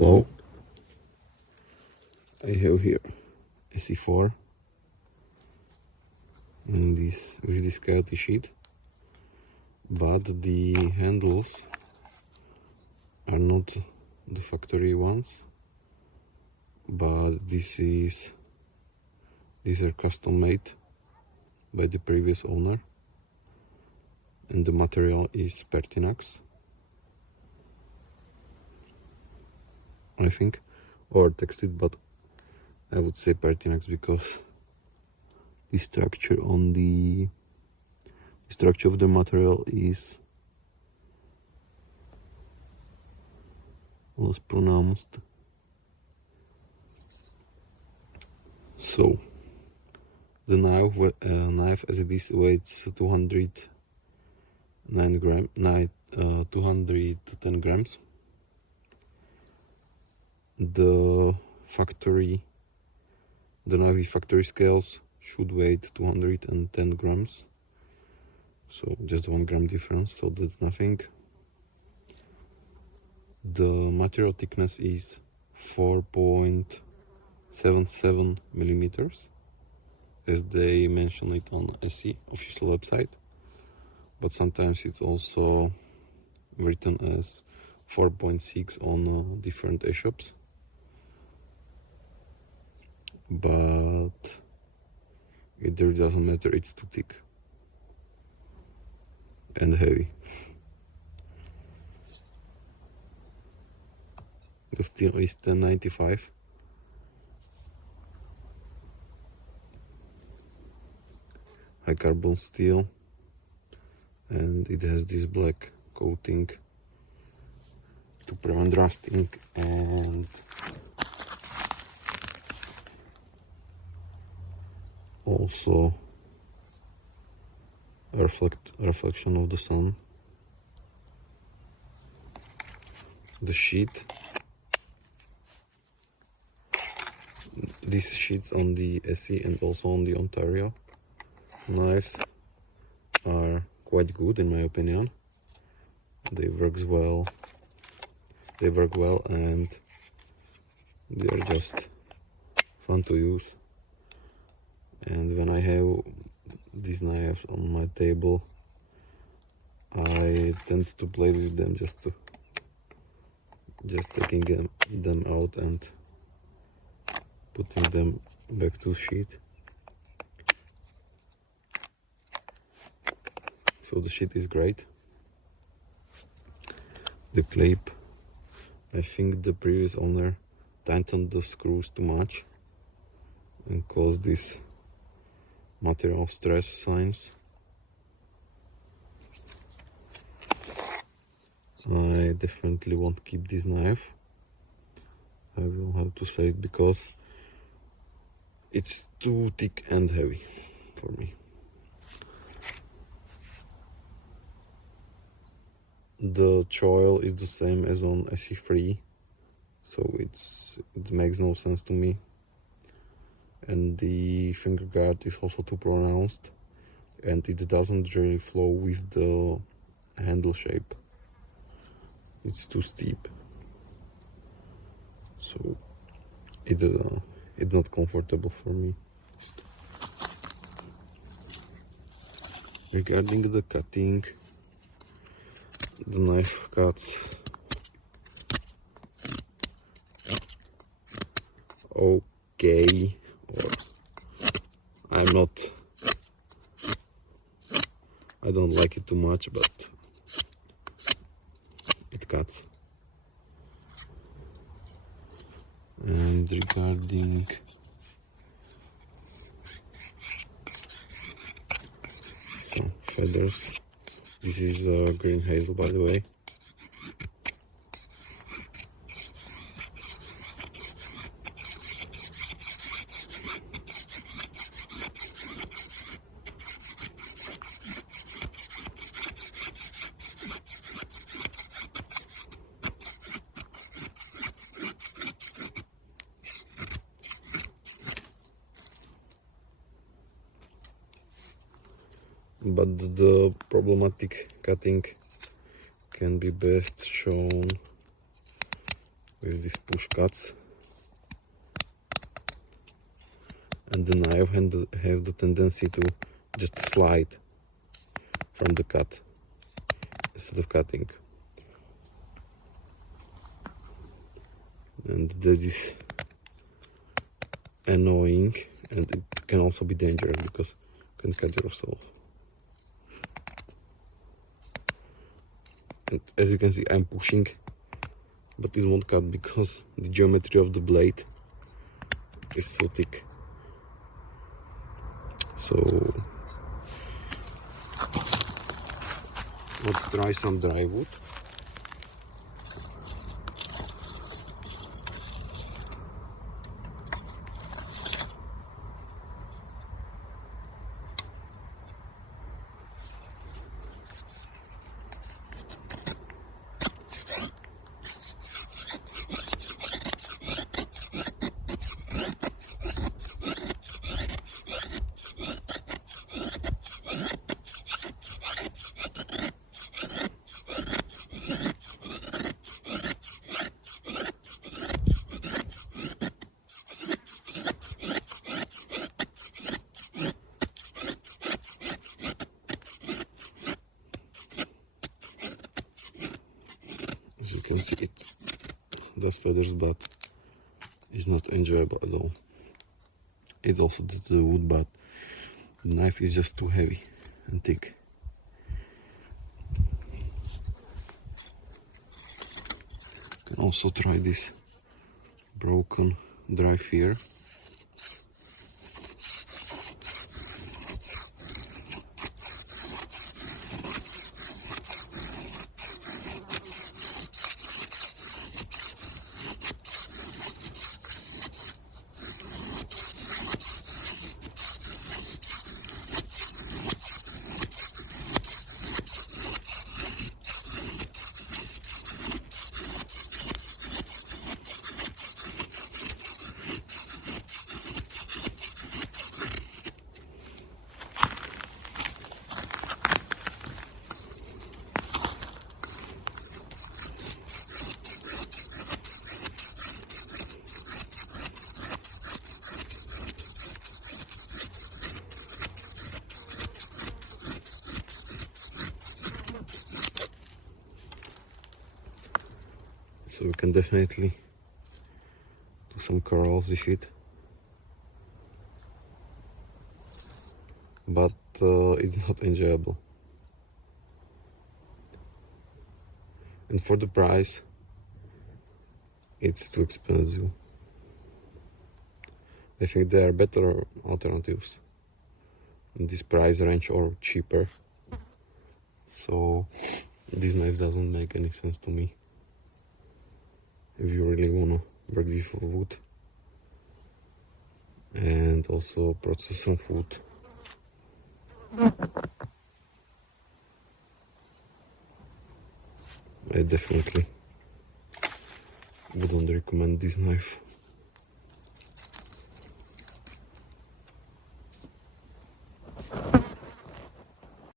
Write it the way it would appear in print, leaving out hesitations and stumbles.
Hello, I have here ESEE4 in with this coyote sheet, but the handles are not the factory ones, but these are custom made by the previous owner, and the material is Pertinax, I think, or texted, but I would say Pertinax because the structure of the material is less pronounced. So the knife as it is weighs 210 grams. The knife factory scales should weigh 210 grams, so just 1 gram difference, so that's nothing. The material thickness is 4.77 millimeters, as they mention it on ESEE official website, but sometimes it's also written as 4.6 on different e-shops. But either doesn't matter, it's too thick and heavy. The steel is 1095. High carbon steel, and it has this black coating to prevent rusting, and also reflection of the sun. The sheet, these sheets on the ESEE and also on the Ontario knives are quite good in my opinion. They work well, and they are just fun to use. And when I have these knives on my table, I tend to play with them, just taking them out and putting them back to sheet. So the sheet is great. The clip, I think the previous owner tightened the screws too much and caused this material stress signs. I definitely won't keep this knife, I will have to say it, because it's too thick and heavy for me. The choil is the same as on ESEE3, so it makes no sense to me. And the finger guard is also too pronounced, and it doesn't really flow with the handle shape. It's too steep, so it's not comfortable for me. Regarding the cutting, the knife cuts okay. I don't like it too much, but it cuts. And regarding some feathers, this is green hazel, by the way. But the problematic cutting can be best shown with these push cuts, and the knife have the tendency to just slide from the cut instead of cutting, and that is annoying, and it can also be dangerous because you can cut yourself. And as you can see, I'm pushing, but it won't cut because the geometry of the blade is so thick. So let's try some dry wood. As you can see, it does feathers, but it's not enjoyable at all. It's also the wood, but the knife is just too heavy and thick. You can also try this broken dry fear. So we can definitely do some curls with it, but it's not enjoyable. And for the price, it's too expensive. I think there are better alternatives in this price range or cheaper. So this knife doesn't make any sense to me if you really wanna work with wood and also process some food. I definitely wouldn't recommend this knife.